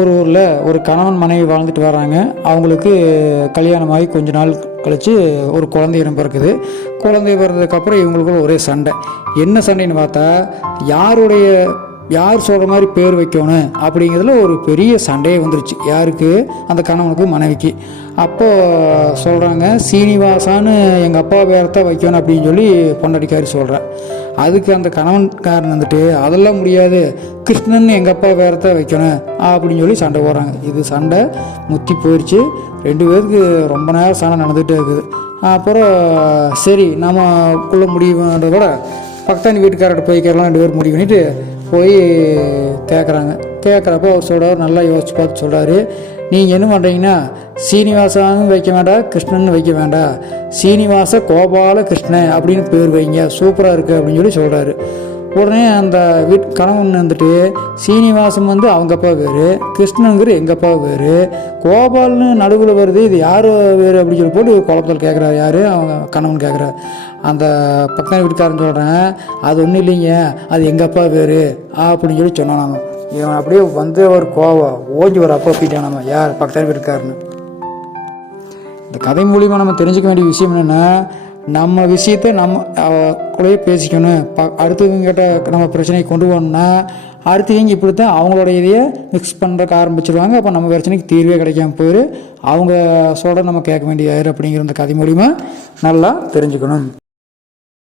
ஒரு ஊரில் ஒரு கணவன் மனைவி வாழ்ந்துட்டு வராங்க. அவங்களுக்கு கல்யாணமாகி கொஞ்ச நாள் கழித்து ஒரு குழந்தை இனம் பிறக்குது. குழந்தை பிறந்ததுக்கப்புறம் இவங்களுக்குள்ள ஒரே சண்டை. என்ன சண்டைன்னு பார்த்தா, யார் சொல்கிற மாதிரி பேர் வைக்கணும் அப்படிங்கிறதுல ஒரு பெரிய சண்டையே வந்துருச்சு. யாருக்கு? அந்த கணவனுக்கு மனைவிக்கு. அப்போது சொல்கிறாங்க, சீனிவாசான்னு எங்கள் அப்பா பேரத்தான் வைக்கணும் அப்படின்னு சொல்லி பொண்டாட்டிக்காரி சொல்கிறேன். அதுக்கு அந்த கணவன்காரன் வந்துட்டு, அதெல்லாம் முடியாது, கிருஷ்ணன் எங்கள் அப்பா பேரத்தான் வைக்கணும் அப்படின்னு சொல்லி சண்டை போடுறாங்க. இது சண்டை முத்தி போயிடுச்சு. 2 பேருக்கு ரொம்ப நேரம் சண்டை நடந்துகிட்டே இருக்குது. அப்புறம் சரி நம்மக்குள்ளே முடிவுன்றத விட பக்கத்தாண்டி வீட்டுக்காரர்கிட்ட போய் கேட்கலாம். 2 பேர் முடிவு பண்ணிவிட்டு போய் கேட்குறப்போ அவர் சொல்கிறார், நல்லா யோசிச்சு பார்த்து சொல்கிறாரு, நீங்கள் என்ன பண்ணுறீங்கன்னா, சீனிவாசான்னு வைக்க வேண்டாம், கிருஷ்ணன் வைக்க வேண்டாம், சீனிவாச கோபால கிருஷ்ணன் அப்படின்னு பேர் வைங்க, சூப்பராக இருக்குது அப்படின்னு சொல்லி சொல்கிறாரு. உடனே அந்த கணவன் வந்துட்டு, சீனிவாசம் வந்து அவங்க அப்பா பேர், கிருஷ்ணங்கிற எங்கள் அப்பா பேர், கோபால்னு நடுவில் வருது, இது யார் பேர் அப்படின்னு சொல்லி போட்டு குழப்பத்தில் கேட்குறாரு. யார்? அவங்க கணவன் கேட்குறாரு. அந்த பக்கத்து வீட்டுக்காரன் சொல்கிறேன், அது ஒன்றும் இல்லைங்க, அது எங்கள் அப்பா பேர் அப்படின்னு சொல்லி சொன்னோம். நம்ம இவன் அப்படியே வந்து ஒரு கோவம் ஓஞ்சி ஒரு அப்பா போயிட்டான். நம்ம யார்? பக்கத்து வீட்டுக்காரன்னு. இந்த கதை மூலிமா நம்ம தெரிஞ்சுக்க வேண்டிய விஷயம் என்னென்னா, நம்ம விஷயத்தை நம்ம கூடயே பேசிக்கணும். அடுத்தவங்கிட்ட நம்ம பிரச்சனையை கொண்டு போகணும்னா அடுத்தவங்க இப்படித்தான் அவங்களோட இதையே மிக்ஸ் பண்ணுறக்கு ஆரம்பிச்சிருவாங்க. அப்போ நம்ம பிரச்சனைக்கு தீர்வே கிடைக்காம போயிரு. அவங்க சொல்கிற நம்ம கேட்க வேண்டிய அப்படிங்கிற இந்த கதை மூலிமா நல்லா தெரிஞ்சுக்கணும்.